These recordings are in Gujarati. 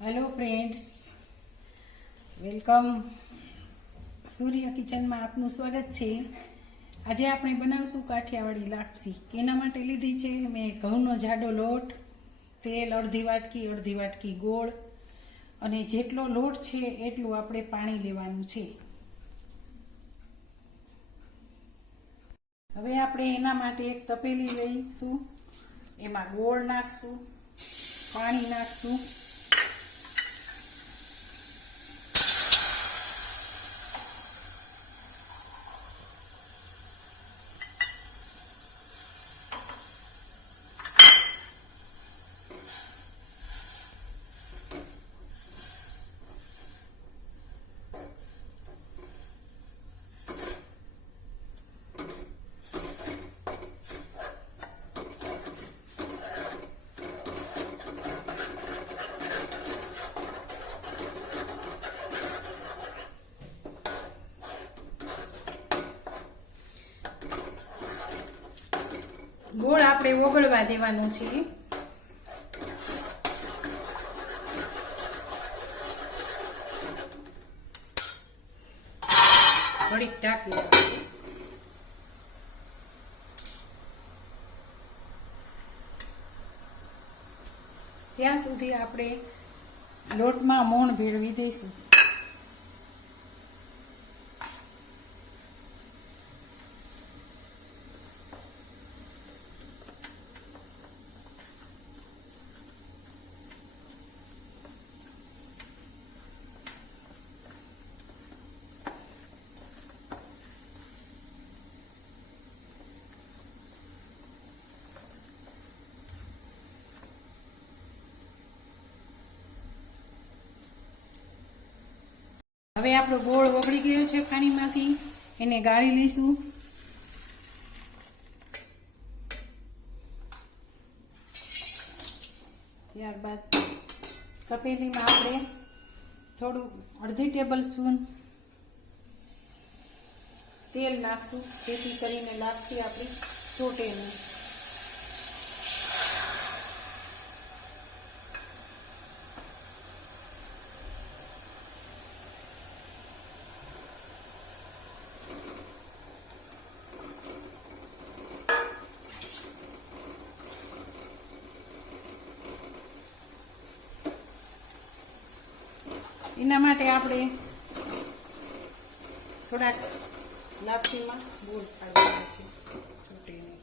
हेलो फ्रेंड्स, वेलकम सूर्य किचन में आपनु स्वागत है। आज આપણે બનાવશું કાઠિયાવાડી લાપસી। કેના માટે લીધી છે? મેં ઘઉંનો જાડો લોટ, તેલ અડધી વાટકી ગોળ અને જેટલો લોટ છે એટલું આપણે પાણી લેવાનું છે। હવે આપણે એના માટે એક તપેલી લઈશું, એમાં ગોળ નાખશું, પાણી નાખશું, ગોળ આપણે ઓગળવા દેવાનો છે। ઘડીક ઢાંકી રાખીએ। ત્યાં સુધી આપણે લોટમાં મોણ ભેળવી દઈશું। હવે આપણો ગોળ ઓગળી ગયો છે પાણીમાંથી, એને ગાળી લઈશું। ત્યારબાદ તપેલીમાં આપણે થોડું અડધી ટેબલ સ્પૂન તેલ નાખશું, જેથી કરીને લાપસી આપણી ચોટે નહીં। એના માટે આપણે થોડાક લાપસીમાં ગોળ પાડવાના છે, છૂટે નહીં।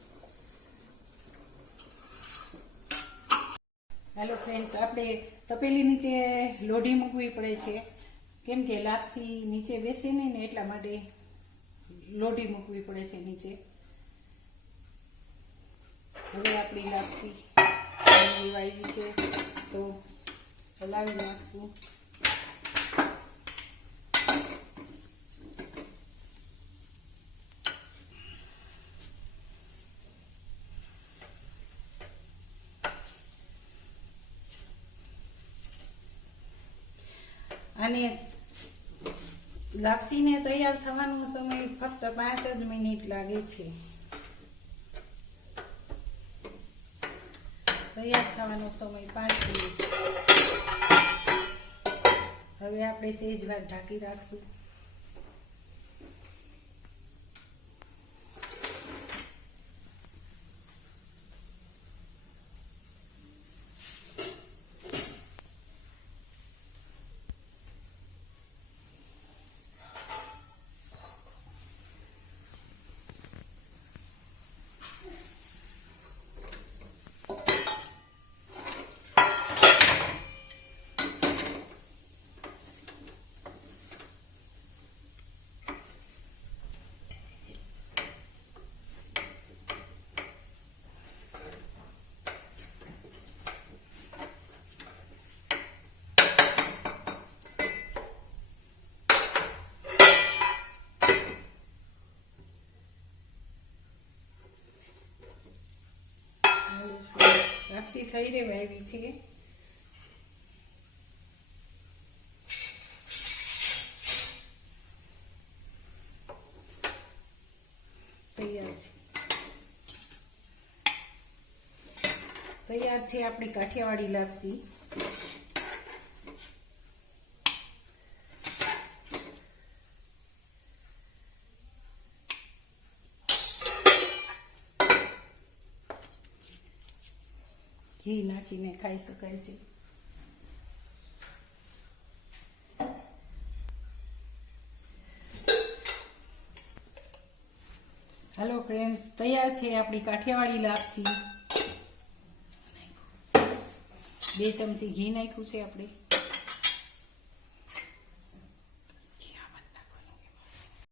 હેલો ફ્રેન્ડ્સ, આપણે તપેલી નીચે લોઢી મૂકવી પડે છે, કેમ કે લાપસી નીચે બેસે નહીં ને એટલા માટે લોઢી મૂકવી પડે છે નીચે। હવે આપણી લાપસી આવી છે તો હલાવી નાખશું। અને લાપસીને તૈયાર થવાનો સમય ફક્ત 5 જ મિનિટ લાગે છે। તૈયાર થવાનો સમય 5 મિનિટ। હવે આપણે સહેજ વાર ઢાંકી રાખશું। લાપસી થઈ રહેવા આવી છે। તૈયાર છે। તૈયાર છે આપણી કાઠિયાવાડી લાપસી। ઘી નાખીને ખાઈ શકાય છે. હાલો ફ્રેન્ડ્સ, તૈયાર છે આપણી કાઠિયાવાડી લાપસી. 2 ચમચી ઘી નાખ્યું છે આપણે.